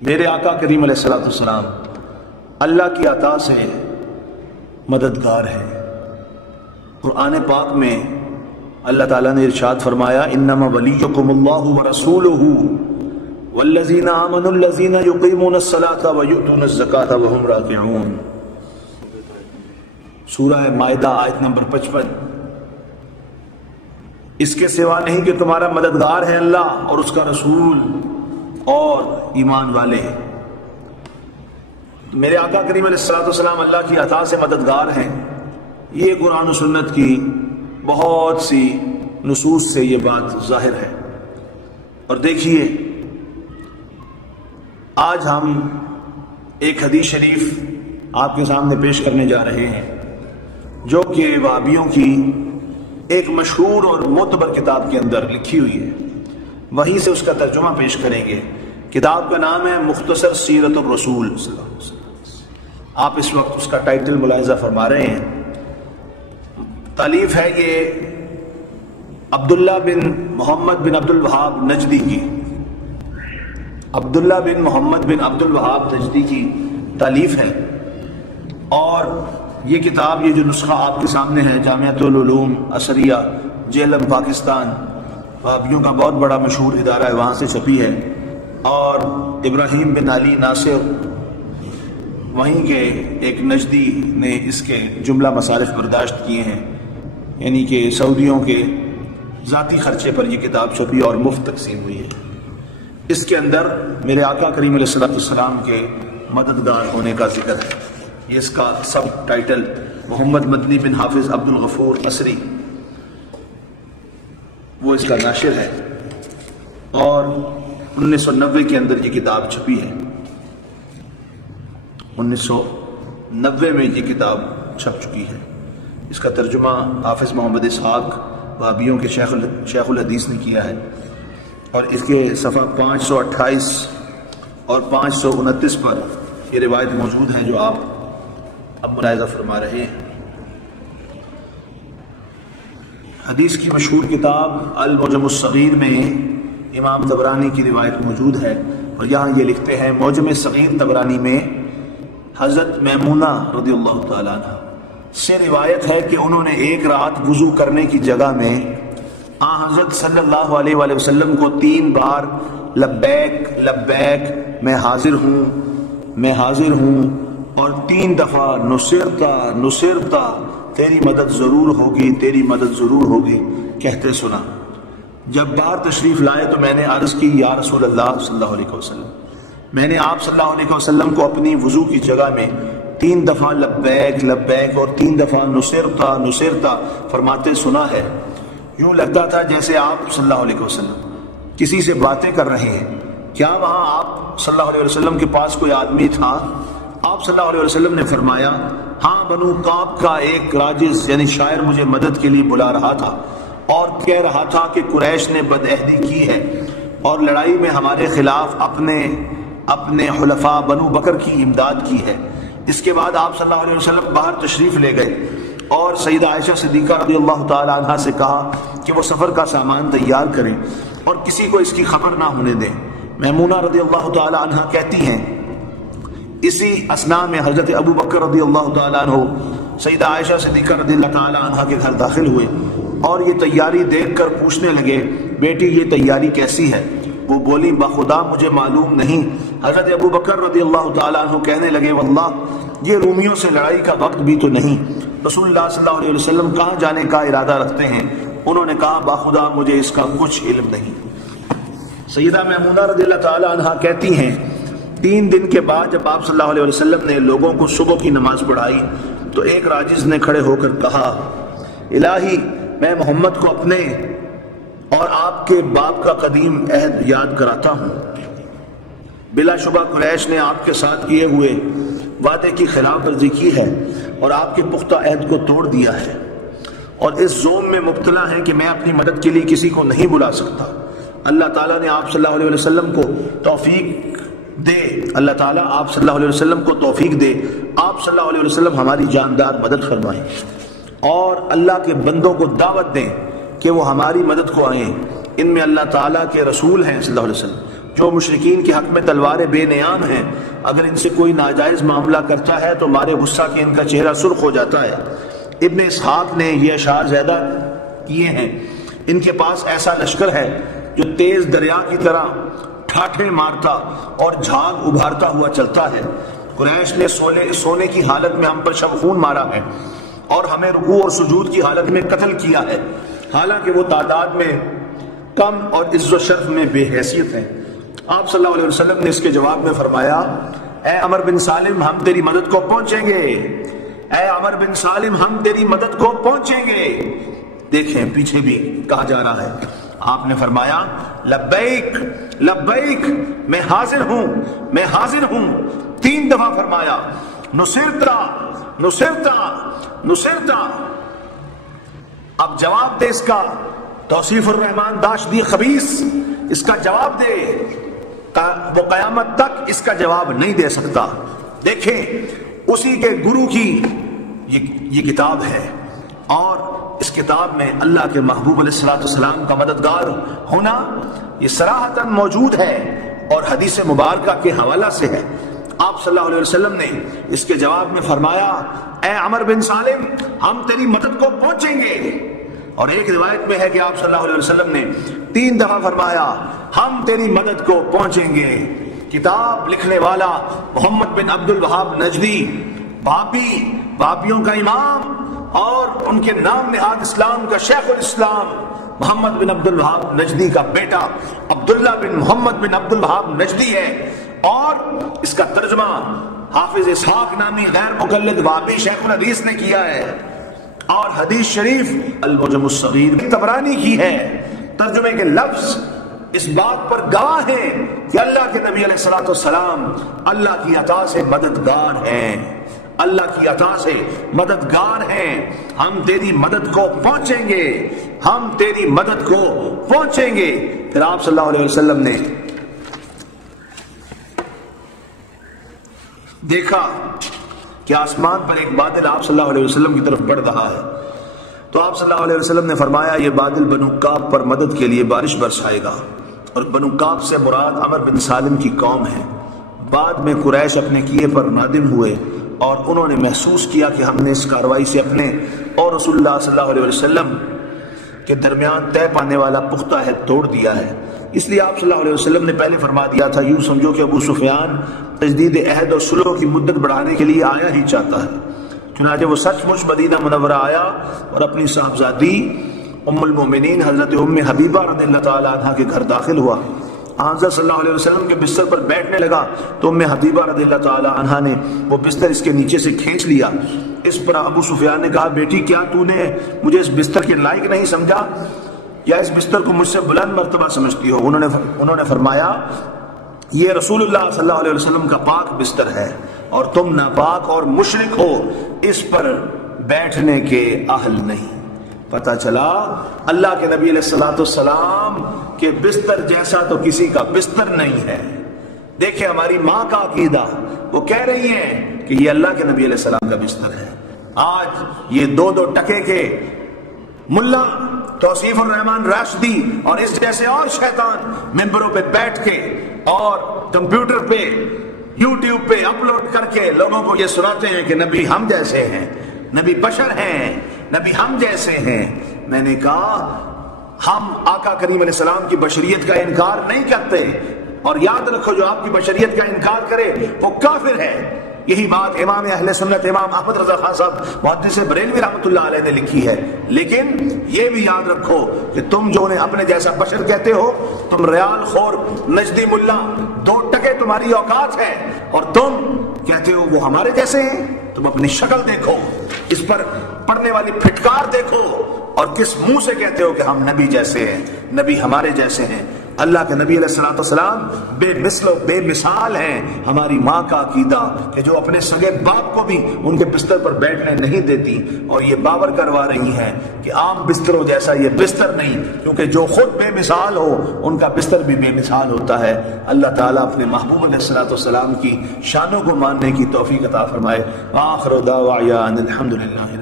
میرے آقا کریم علیہ الصلوۃ والسلام اللہ کی عطا سے مددگار ہے۔ قرآن پاک میں اللہ تعالیٰ نے ارشاد فرمایا انما ولیکم اللہ ورسولہ والذین آمنوا الذین یقیمون الصلاۃ ویؤتون الزکاۃ وہم راکعون، سورہ مائدہ آیت نمبر 55۔ اس کے سوا نہیں کہ تمہارا مددگار ہے اللہ اور اس کا رسول اور ایمان والے۔ میرے آقا کریم علیہ الصلوۃ والسلام اللہ کی عطا سے مددگار ہیں، یہ قرآن و سنت کی بہت سی نصوص سے یہ بات ظاہر ہے۔ اور دیکھیے آج ہم ایک حدیث شریف آپ کے سامنے پیش کرنے جا رہے ہیں جو کہ وہابیوں کی ایک مشہور اور معتبر کتاب کے اندر لکھی ہوئی ہے، وہیں سے اس کا ترجمہ پیش کریں گے۔ کتاب کا نام ہے مختصر سیرت الرسول صلی اللہ علیہ وسلم۔ آپ اس وقت اس کا ٹائٹل ملاحظہ فرما رہے ہیں۔ تالیف ہے یہ عبداللہ بن محمد بن عبد الوہاب نجدی کی، عبداللہ بن محمد بن عبد الوہاب نجدی کی تالیف ہے۔ اور یہ کتاب، یہ جو نسخہ آپ کے سامنے ہے، جامعۃ العلوم اثریہ جہلم پاکستان، وہابیوں کا بہت بڑا مشہور ادارہ ہے، وہاں سے چھپی ہے۔ اور ابراہیم بن علی ناصر وہیں کے ایک نجدی نے اس کے جملہ مصارف برداشت کیے ہیں، یعنی کہ سعودیوں کے ذاتی خرچے پر یہ کتاب چھپی اور مفت تقسیم ہوئی ہے۔ اس کے اندر میرے آقا کریم علیہ الصلوۃ والسلام کے مددگار ہونے کا ذکر ہے۔ یہ اس کا سب ٹائٹل محمد مدنی بن حافظ عبد الغفور عصری، وہ اس کا ناشر ہے، اور 1990 کے اندر یہ کتاب چھپی ہے۔ 1990 میں یہ کتاب چھپ چکی ہے۔ اس کا ترجمہ حافظ محمد اسحاق وہابیوں کے شیخ الحدیث نے کیا ہے، اور اس کے صفحہ 528 اور 529 پر یہ روایت موجود ہے جو آپ اب ملاحظہ فرما رہے ہیں۔ حدیث کی مشہور کتاب المعجم الصغیر میں امام طبرانی کی روایت موجود ہے، اور یہاں یہ لکھتے ہیں معجم صغیر طبرانی میں حضرت میمونہ رضی اللہ تعالیٰ عنہ سے روایت ہے کہ انہوں نے ایک رات وضو کرنے کی جگہ میں حضرت صلی اللہ علیہ وآلہ وسلم کو 3 بار لبیک لبیک میں حاضر ہوں میں حاضر ہوں اور 3 دفعہ نصرتا نصرتا تیری مدد ضرور ہوگی تیری مدد ضرور ہوگی کہتے سنا۔ جب باہر تشریف لائے تو میں نے عرض کی یا رسول اللہ صلی اللہ علیہ وسلم، میں نے آپ صلی اللہ علیہ وسلم کو اپنی وضو کی جگہ میں 3 دفعہ لبیک لبیک اور 3 دفعہ نصرتا نصرتا فرماتے سنا ہے۔ یوں لگتا تھا جیسے آپ صلی اللہ علیہ وسلم کسی سے باتیں کر رہے ہیں۔ کیا وہاں آپ صلی اللہ علیہ وسلم کے پاس کوئی آدمی تھا؟ آپ صلی اللہ علیہ وسلم نے فرمایا ہاں، بنو کعب کا ایک راجز یعنی شاعر مجھے مدد کے لیے بلا رہا تھا اور کہہ رہا تھا کہ قریش نے بدعہدی کی ہے اور لڑائی میں ہمارے خلاف اپنے حلفاء بنو بکر کی امداد کی ہے۔ اس کے بعد آپ صلی اللہ علیہ وسلم باہر تشریف لے گئے اور سیدہ عائشہ صدیقہ رضی اللہ تعالی عنہا سے کہا کہ وہ سفر کا سامان تیار کریں اور کسی کو اس کی خبر نہ ہونے دیں۔ میمونہ رضی اللہ تعالی عنہا کہتی ہیں اسی اثناء میں حضرت ابو بکر رضی اللہ تعالیٰ عنہ سیدہ عائشہ صدیقہ رضی اللہ تعالیٰ عنہ کے گھر داخل ہوئے اور یہ تیاری دیکھ کر پوچھنے لگے بیٹی یہ تیاری کیسی ہے؟ وہ بولی بخدا مجھے معلوم نہیں۔ حضرت ابو بکر رضی اللہ تعالیٰ عنہ کہنے لگے واللہ یہ رومیوں سے لڑائی کا وقت بھی تو نہیں، رسول اللہ صلی اللہ علیہ وسلم کہاں جانے کا ارادہ رکھتے ہیں؟ انہوں نے کہا بخدا مجھے اس کا کچھ علم نہیں۔ سیدہ میمونہ رضی اللہ تعالیٰ عنہ کہتی ہیں 3 دن کے بعد جب آپ صلی اللہ علیہ وسلم نے لوگوں کو صبح کی نماز پڑھائی تو ایک راجز نے کھڑے ہو کر کہا الہی میں محمد کو اپنے اور آپ کے باپ کا قدیم عہد یاد کراتا ہوں، بلا شبہ قریش نے آپ کے ساتھ کیے ہوئے وعدے کی خلاف ورزی کی ہے اور آپ کے پختہ عہد کو توڑ دیا ہے، اور اس زوم میں مبتلا ہے کہ میں اپنی مدد کے لیے کسی کو نہیں بلا سکتا۔ اللہ تعالیٰ نے آپ صلی اللہ علیہ وسلم کو توفیق دے، اللہ تعالیٰ آپ صلی اللہ علیہ وسلم کو توفیق دے، آپ صلی اللہ علیہ وسلم ہماری جاندار مدد فرمائیں، اور اللہ کے بندوں کو دعوت دیں کہ وہ ہماری مدد کو آئیں۔ ان میں اللہ تعالیٰ کے رسول ہیں صلی اللہ علیہ وسلم، جو مشرکین کے حق میں تلوار بے نیام ہیں، اگر ان سے کوئی ناجائز معاملہ کرتا ہے تو مارے غصہ کے ان کا چہرہ سرخ ہو جاتا ہے۔ ابن اسحاق نے یہ اشعار زیادہ کیے ہیں، ان کے پاس ایسا لشکر ہے جو تیز دریا کی طرح ٹھاٹھے مارتا اور جھاگ ابھارتا ہوا چلتا ہے۔ قریش نے سونے کی حالت میں ہم پر شب خون مارا ہے اور ہمیں رکوع اور سجود کی حالت میں قتل کیا ہے، حالانکہ وہ تعداد میں کم اور عز و شرف میں بے حیثیت ہیں۔ آپ صلی اللہ علیہ وسلم نے اس کے جواب میں فرمایا، اے عمر بن سالم ہم تیری مدد کو پہنچیں گے، اے عمر بن سالم ہم تیری مدد کو پہنچیں گے۔ دیکھیں پیچھے بھی کہا جا رہا ہے، آپ نے فرمایا لبیک لبیک، میں حاضر ہوں میں حاضر ہوں، 3 دفعہ فرمایا، نصرتا نصرتا نصرتا۔ اب جواب دے اس کا، توصیف الرحمن داشتی خبیث اس کا جواب دے، وہ قیامت تک اس کا جواب نہیں دے سکتا۔ دیکھیں اسی کے گرو کی یہ کتاب ہے، اور اس کتاب میں اللہ کے محبوب علیہ السلام کا مددگار ہونا یہ صراحتاً موجود ہے، اور حدیث مبارکہ کے حوالہ سے ہے۔ آپ صلی اللہ علیہ وسلم نے اس کے جواب میں فرمایا، اے عمر بن سالم ہم تیری مدد کو پہنچیں گے۔ اور ایک روایت میں ہے کہ آپ صلی اللہ علیہ وسلم نے 3 دفعہ فرمایا، ہم تیری مدد کو پہنچیں گے۔ کتاب لکھنے والا محمد بن عبد الوہاب نجدی، بابیوں کا امام اور ان کے نام نہاد اسلام کا شیخ الاسلام محمد بن عبد الوہاب نجدی کا بیٹا عبداللہ بن محمد بن عبد الوہاب نجدی ہے، اور اس کا ترجمہ حافظ اسحاق نامی غیر مقلد وہابی شیخ الحدیث نے کیا ہے، اور حدیث شریف المعجم الصغیر طبرانی کی ہے۔ ترجمے کے لفظ اس بات پر گواہ ہیں کہ اللہ کے نبی علیہ السلام اللہ کی عطا سے مددگار ہیں، اللہ کی عطا سے مددگار ہیں۔ ہم تیری مدد کو پہنچیں گے، ہم تیری مدد کو پہنچیں گے۔ پھر آپ صلی اللہ علیہ وسلم نے دیکھا کہ آسمان پر ایک بادل آپ صلی اللہ علیہ وسلم کی طرف بڑھ رہا ہے، تو آپ صلی اللہ علیہ وسلم نے فرمایا یہ بادل بنو کعب پر مدد کے لیے بارش برسائے گا، اور بنو کعب سے مراد عمر بن سالم کی قوم ہے۔ بعد میں قریش اپنے کیے پر نادم ہوئے، اور انہوں نے محسوس کیا کہ ہم نے اس کارروائی سے اپنے اور رسول اللہ صلی اللہ علیہ وسلم کے درمیان طے پانے والا پختہ عہد توڑ دیا ہے۔ اس لیے آپ صلی اللہ علیہ وسلم نے پہلے فرما دیا تھا، یوں سمجھو کہ ابو سفیان تجدید عہد اور صلح کی مدت بڑھانے کے لیے آیا ہی چاہتا ہے۔ چنانچہ وہ سچ مچ مدینہ منورہ آیا اور اپنی صاحبزادی ام المومنین حضرت ام حبیبہ رضی اللہ تعالی عنہ کے گھر داخل ہوا۔ حضرت صلی اللہ علیہ وسلم کے بستر پر بیٹھنے لگا تو ام حبیبہ رضی اللہ تعالی عنہ نے وہ بستر اس کے نیچے سے کھینچ لیا۔ اس پر ابو سفیان نے کہا، بیٹی کیا تو نے مجھے اس بستر کے لائق نہیں سمجھا، یا اس بستر کو مجھ سے بلند مرتبہ سمجھتی ہو؟ انہوں نے فرمایا، یہ رسول اللہ صلی اللہ علیہ وسلم کا پاک بستر ہے، اور تم ناپاک اور مشرک ہو، اس پر بیٹھنے کے اہل نہیں۔ پتہ چلا اللہ کے نبی علیہ السلام کے بستر جیسا تو کسی کا بستر نہیں ہے۔ دیکھیں ہماری ماں کا عقیدہ، وہ کہہ رہی ہیں کہ یہ اللہ کے نبی علیہ السلام کا بستر ہے۔ آج یہ 2 ٹکے کے ملا توصیف الرحمن راشدی اور اس جیسے اور شیطان ممبروں پہ بیٹھ کے اور کمپیوٹر پہ یوٹیوب پہ اپلوڈ کر کے لوگوں کو یہ سناتے ہیں کہ نبی ہم جیسے ہیں، نبی بشر ہیں، نبی ہم جیسے ہیں۔ میں نے کہا ہم آقا کریم علیہ السلام کی بشریت کا انکار نہیں کرتے، اور یاد رکھو جو آپ کی بشریت کا انکار کرے وہ کافر ہے۔ یہی بات امام اہل سنت امام احمد رضا خان صاحب محدث بریلوی رحمۃ اللہ علیہ نے لکھی ہے۔ لیکن یہ بھی یاد رکھو کہ تم جو انہیں اپنے جیسا بشر کہتے ہو، تم ریال خور نجدی ملا 2 ٹکے تمہاری اوقات ہے، اور تم کہتے ہو وہ ہمارے جیسے ہیں۔ تم اپنی شکل دیکھو، اس پر پڑنے والی پھٹکار دیکھو، اور کس منہ سے کہتے ہو کہ ہم نبی جیسے ہیں، نبی ہمارے جیسے ہیں۔ اللہ کے نبی علیہ السلام بے مثل و بے مثال ہیں۔ ہماری ماں کا عقیدہ کہ جو اپنے سگے باپ کو بھی ان کے بستر پر بیٹھنے نہیں دیتی، اور یہ باور کروا رہی ہیں کہ عام بستروں جیسا یہ بستر نہیں، کیونکہ جو خود بے مثال ہو ان کا بستر بھی بے مثال ہوتا ہے۔ اللہ تعالیٰ اپنے محبوب علیہ السلام کی شانوں کو ماننے کی توفیق عطا فرمائے۔ آخر دعوانا الحمدللہ۔